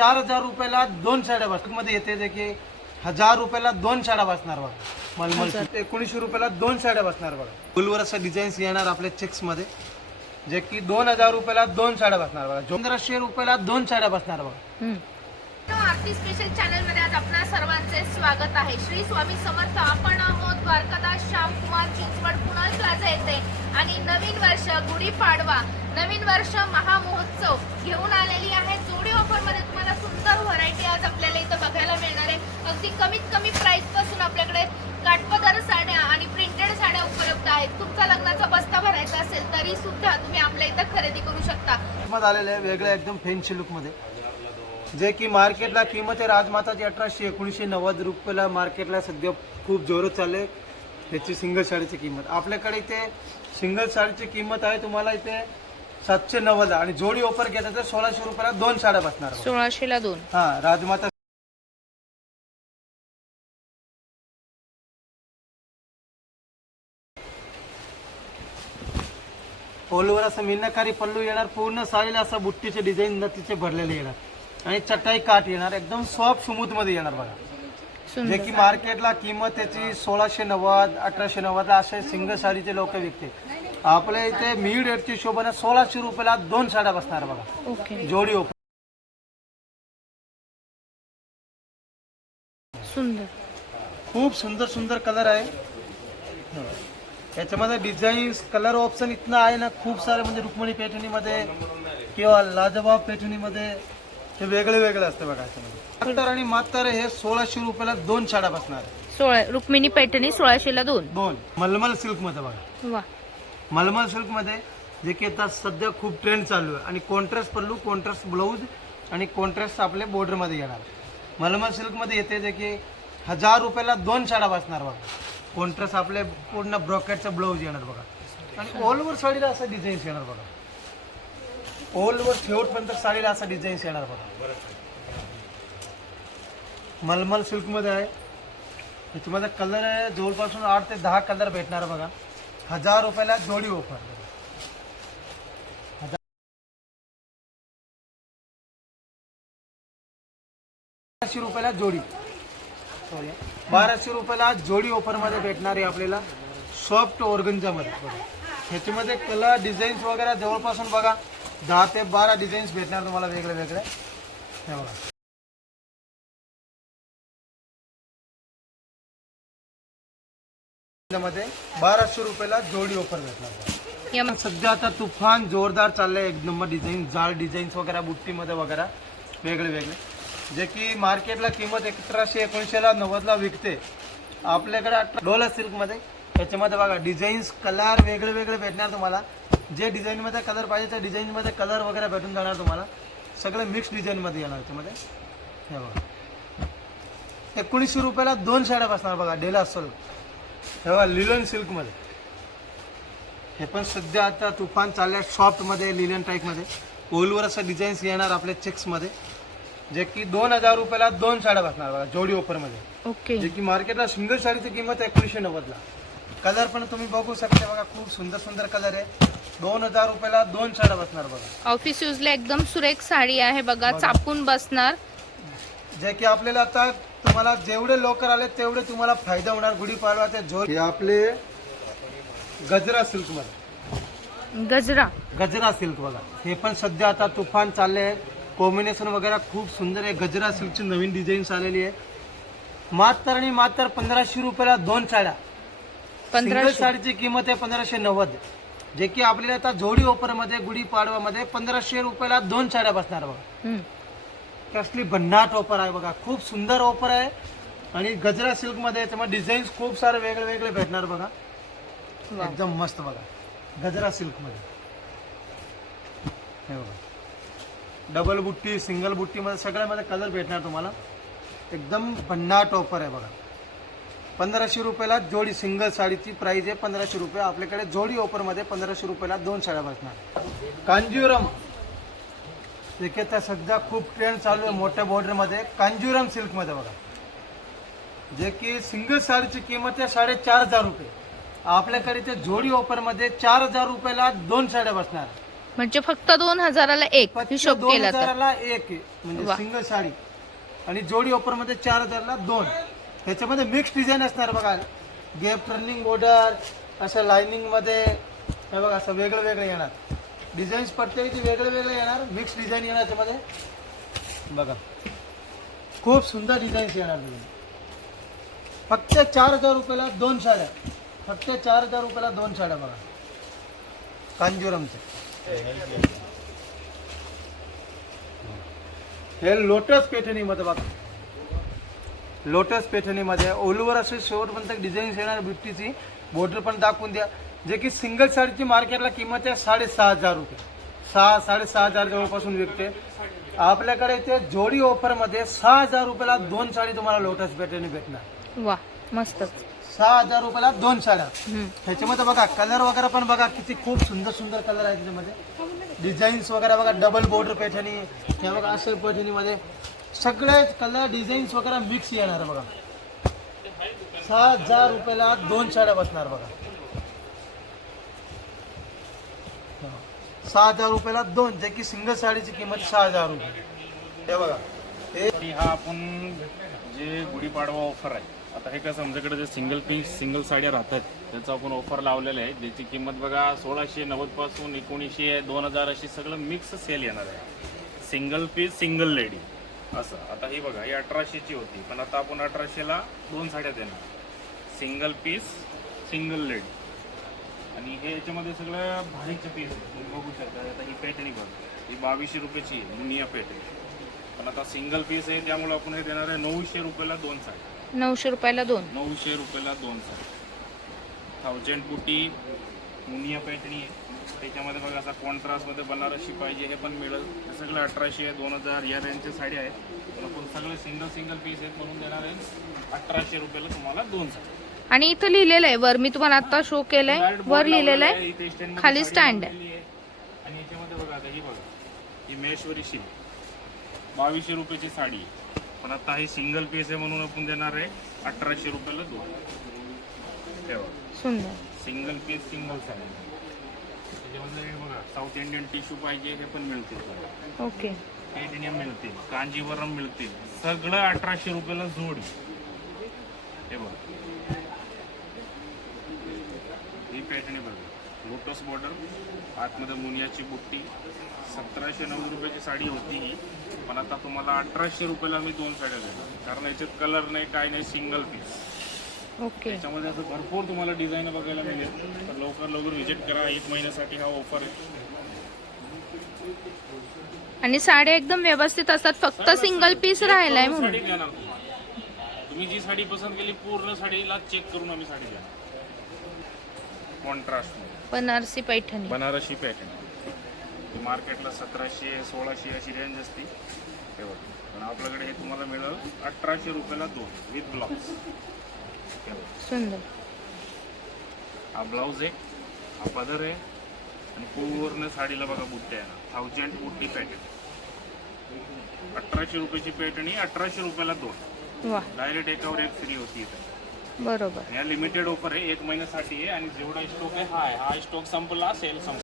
चार हजार रुपयाला दोन साड्या बसणार. मध्ये येते जे की हजार रुपयाला दोन साड्या बसणार बघा. मलमल एकोणीसशे रुपयाला दोन साड्या बसणार बघा. फुलवर असं डिझाईन्स येणार आपल्या चेक्समध्ये. जे की दोन हजार रुपयाला दोन साड्या बसणार बघा. पंधराशे रुपयाला दोन साड्या बसणार बघा. आरती स्पेशल चॅनलमध्ये आज आपल्या सर्वांचे स्वागत आहे. श्री स्वामी समर्थ आपण आहोत द्वारकादास श्यामकुमार चिंचवड. पुणे प्लाझा येथे आणि नवीन वर्ष गुढीपाडवा नवीन वर्ष महामहोत्सव घेऊन आलेली आहे. जोडी ऑफरमध्ये तुम्हाला सुंदर व्हरायटी आज आपल्याला इथं बघायला मिळणार आहे. अगदी कमीत कमी प्राइसपासून आपल्याकडे काठपदर साड्या आणि प्रिंटेड साड्या उपलब्ध आहेत. तुमचा लग्नाचा बस्ता भरायचा असेल तरी सुद्धा तुम्ही आपल्या इथं खरेदी करू शकता. आलेले वेगळ्या एकदम फॅन्सी लुकमध्ये. जे की मार्केटला किंमत आहे राजमाताची अठराशे एकोणीसशे नव्वद रुपयाला मार्केटला सध्या खूप जोरात चालले त्याची सिंगल साडीची किंमत. आपल्याकडे इथे सिंगल साडीची किंमत आहे तुम्हाला इथे सातशे नव्वद आणि जोडी ऑफर घेतात तर सोळाशे रुपयाला दोन साड्या बसणार. सोळाशेला दोन. हा राजमाता ओलवर असं मीनाकारी पल्लू येणार पूर्ण साडीला असं बुट्टीचे डिझाईन तिचे भरलेले येणार. आणि चटाई काठ येणार एकदम सॉफ्ट स्मूथमध्ये येणार बघा. जे की मार्केटला किंमत त्याची सोळाशे नव्वद अठराशे नव्वद असे सिंगल साडीचे लोक विकते. आपल्या इथे मिड रेटची शोभना सोळाशे रुपयाला दोन साड्या बसणार बघा. ओके. जोडी ऑफर सुंदर. खूप सुंदर सुंदर कलर आहे. याच्यामध्ये डिझाईन्स कलर ऑप्शन इथनं आहे ना खूप सारे म्हणजे रुक्मिणी पैठणीमध्ये किंवा लाजवाब पैठणीमध्ये हे वेगळे वेगळे असते बघा मातर आणि मातर हे सोळाशे रुपयाला दोन साड्या बसणार. सोळा रुक्मिणी पैठणी सोळाशेला दोन. दोन. मलमल सिल्कमध्ये बघा. वा. मलमल सिल्कमध्ये जे की आता सध्या खूप ट्रेंड चालू आहे. आणि कॉन्ट्रास्ट पल्लू कॉन्ट्रास्ट ब्लाऊज आणि कॉन्ट्रास्ट आपले border मध्ये येणार. मलमल सिल्कमध्ये येते जे की हजार रुपयाला दोन साड्या बसणार बघा. कॉन्ट्रास्ट आपले पूर्ण ब्रॉकेटचं ब्लाऊज येणार बघा. आणि ऑल ओव्हर साडीला असं डिझाईन्स येणार बघा. ओलवर शेवटपर्यंत साडीला असं डिझाईन्स येणार बघा. मलमल सिल्कमध्ये आहे. तुम्हाला कलर आहे जवळपासून आठ ते दहा कलर भेटणार बघा. हजार रुपयाला जोडी ओफर बाराशे रुपयाला जोडी. सॉरी बाराशे रुपयाला जोडी ऑफरमध्ये भेटणार आहे आपल्याला सॉफ्ट ऑर्गन्जामध्ये बघा ह्याच्यामध्ये कलर डिझाईन्स वगैरे जवळपासून बघा. दहा ते बारा डिझाईन्स भेटणार तुम्हाला वेगळे वेगळे. हे बघा. मध्ये बाराशे रुपयाला जोडी ऑफर भेटणार सध्या आता तुफान जोरदार चाललंय एक नंबर डिझाईन जाळ डिझाईन्स वगैरे बुट्टीमध्ये वगैरे. वेगळे वेगळे. जे की मार्केटला किंमत अठराशे एकोणीसशेला नव्वदला विकते. आपल्याकडे डोला सिल्कमध्ये. त्याच्यामध्ये बघा डिझाईन्स कलर वेगळे वेगळे भेटणार तुम्हाला. जे डिझाईनमध्ये कलर पाहिजे त्या डिझाईनमध्ये कलर वगैरे भेटून जाणार तुम्हाला. सगळं मिक्स डिझाईनमध्ये येणार त्यामध्ये. हे बघा. एकोणीसशे रुपयाला दोन साड्या बसणार बघा डेला सिल्क हे बघा लिलन सिल्कमध्ये हे पण सध्या आता तुफान चाललंय सॉफ्टमध्ये लिलन टाईपमध्ये ओलवर असं डिझाईन्स येणार आपल्या चेक्समध्ये जे की दोन हजार रुपयाला दोन साड्या बसणार बघा जोडी ऑफरमध्ये ओके जे की मार्केटला सिंगल साडीची किंमत एकोणीसशे नव्वदला. कलर पण तुम्ही बघू शकता बघा खूप सुंदर सुंदर कलर आहे. दोन हजार रुपयाला दोन साड्या बसणार बघा. ऑफिस यूजला एकदम सुरेख साडी आहे बघा चापून बसणार. जे की आपल्याला आता तुम्हाला जेवढे लोकर आले तेवढे तुम्हाला फायदा होणार. गुढीपाडवाचे जो हे आपले गजरा सिल्कमध्ये गजरा. गजरा सिल्क बघा. हे पण सध्या आता तुफान चालले आहे. कॉम्बिनेशन वगैरे खूप सुंदर आहे. गजरा सिल्कची नवीन डिझाईन्स आलेली आहे. मात्र आणि मात्र पंधराशे रुपयाला दोन साड्या. सिंगल साडीची किंमत आहे पंधराशे नव्वद. जे की आपल्याला आता जोडी ऑफरमध्ये गुढीपाडवामध्ये पंधराशे रुपयाला दोन साड्या बसणार बघा. कसली भन्नाट ऑफर आहे बघा. खूप सुंदर ऑफर आहे. आणि गजरा सिल्कमध्ये त्यामुळे डिझाईन्स खूप सारे वेगळे वेगळे भेटणार बघा. एकदम मस्त बघा. गजरा सिल्कमध्ये. हे बघा. डबल बुट्टी सिंगल बुट्टीमध्ये सगळ्यामध्ये कलर भेटणार तुम्हाला. एकदम भन्नाट ऑफर आहे बघा. पंधराशे रुपयाला जोडी सिंगल साडीची प्राइस आहे पंधराशे रुपये. आपल्याकडे जोडी ऑफरमध्ये पंधराशे रुपयाला दोन साड्या बसणार. कांजीवरम. आता सध्या खूप ट्रेंड चालू आहे मोठ्या बॉर्डरमध्ये कांजीवरम सिल्कमध्ये बघा. जे की सिंगल साडीची किंमत आहे साडेचार हजार रुपये. आपल्याकडे ते जोडी ऑफरमध्ये चार हजार रुपयाला दोन साड्या बसणार. म्हणजे फक्त दोन हजाराला एक हिशोब दोन केला हजाराला एक म्हणजे. सिंगल साडी. आणि जोडी ऑफरमध्ये चार हजारला दोन. ह्याच्यामध्ये मिक्स डिझाईन असणार बघा. गेप रनिंग बॉर्डर असं लाइनिंगमध्ये हे बघा असं वेगळं वेगळं येणार. डिझाईन्स प्रत्येकी वेगळे वेगळे येणार मिक्स डिझाईन येणार त्यामध्ये. बघा. खूप सुंदर डिझाईन्स येणार तुम्ही फक्त चार हजार रुपयाला दोन साड्या. फक्त चार हजार रुपयाला दोन साड्या बघा. कांजीवरमचे हे लोटस पेठणीमध्ये बघा. लोटस पेठणीमध्ये. ओलवर असे शेवटपर्यंत डिझाईन्स येणार बिफ्टीची बॉर्डर पण दाखवून द्या. जे की सिंगल साडीची मार्केटला किंमत आहे साडेसहा हजार रुपये. सहा साडेसहा हजार जवळपासून विकते. आपल्याकडे ते जोडी ऑफरमध्ये सहा हजार रुपयाला दोन साडी तुम्हाला लोटस पेठणी भेटणार. वा मस्तच. सहा हजार रुपयाला दोन साड्या. हम्म. ह्याच्यामध्ये बघा कलर वगैरे पण बघा किती खूप सुंदर सुंदर कलर आहे त्याच्यामध्ये. डिझाईन्स वगैरे बघा डबल बॉर्डर पैठणी. हे बघा असे पैठणीमध्ये. सगळेच कलर डिझाईन्स वगैरे मिक्स येणार बघा. सात हजार रुपयाला दोन साड्या बसणार बघा. सहा हजार रुपयाला दोन जे की सिंगल साडीची किंमत सहा हजार रुपये. हे बघा. हे हा आपण जे गुढीपाडवा ऑफर आहे आता हे कसं आमच्याकडे जे सिंगल पीस सिंगल साड्या राहतात त्याचं आपण ऑफर लावलेलं आहे ज्याची किंमत बघा सोळाशे नव्वदपासून एकोणीसशे दोन हजार अशी सगळं मिक्स सेल येणार आहे. सिंगल पीस सिंगल लेडी असं. आता ही बघा ही अठराशेची होती. पण आता आपण अठराशेला दोन साड्या देणार. सिंगल पीस सिंगल लेडी आणि हे याच्यामध्ये सगळं भारीचं पीस तुम्ही बघू शकता आता ही पेटणी बघ. ही बावीसशे रुपयाची आहे मुनिया पेटणी. पण आता सिंगल पीस आहे त्यामुळे आपण हे देणार आहे नऊशे रुपयाला दोन साडी नऊशे रुपयाला दोन. नऊशे रुपयाला दोन साडी थाउजंड बुटी मुनिया पैठणी आहे. त्याच्यामध्ये बघा असा कॉन्ट्रास्टमध्ये बनारसी पाहिजे हे पण मिळेल. हे सगळं अठराशे दोन हजार या रेंजच्या साड्या आहेत. पण आपण सगळे सिंगल सिंगल पीस आहेत म्हणून देणार आहे. अठराशे रुपयाला तुम्हाला दोन साडी आणि इथं लिहिलेलं आहे वर मी तुम्हाला आता शो केलंय. वर लिहिलेलं आहे खाली साडी stand आहे. आणि याच्यामध्ये बघा आता ही बघा ही महेश्वरी सिल्क बावीसशे रुपयाची साडी. पण आता ही सिंगल पीस आहे म्हणून आपण देणार आहे अठराशे रुपयाला दोन. ठेवा सुंदर. Single piece single sari. त्याच्यामध्ये बघा साऊथ इंडियन टिश्यू पाहिजे हे पण मिळतील तुम्हाला. ओके मिळतील कांजीवरम मिळतील. सगळं अठराशे रुपयाला जोड. हे बघा. ही पॅटर्न बघा. लोटस बॉर्डर आतमध्ये मुनियाची बुट्टी. सतराशे नव्वद रुपयाची साडी होती ही. पण आता तुम्हाला अठराशे रुपयाला मी दोन साड्या देणार. कारण याच्यात कलर नाही काय नाही सिंगल पीस ओके. त्याच्यामध्ये असं भरपूर तुम्हाला डिझाईन बघायला मिळेल. तर लवकर लवकर व्हिजिट करा. एक महिन्यासाठी हा ऑफर आहे. आणि साड्या एकदम व्यवस्थित असतात. फक्त सिंगल पीस राहिलाय म्हणून. साडी देणार तुम्हाला तुम्ही जी साडी पसंत केली पूर्ण साडीला चेक करून आम्ही साडी देणार कॉन्ट्रास्ट बनारसी पैठणी. बनारसी पॅटर्न मार्केटला सतराशे सोळाशे अशी रेंज असते. तेवढं पण आपल्याकडे हे तुम्हाला मिळेल अठराशे रुपयाला दोन विथ ब्लाऊज सुंदर. हा ब्लाऊज आहे हा पदर आहे आणि पूर्ण साडीला बघा बुट्ट्या आहे ना. थाउजंड बुट्टी पॅटर्न अठराशे रुपयाची पॅटर्न ही अठराशे रुपयाला दोन. डायरेक्ट एकावर एक फ्री होती बरोबर. हा लिमिटेड ऑफर आहे एक महिन्यासाठी आहे आणि जेवढा स्टॉक आहे हा आहे. हा स्टॉक संपला सेल संपला.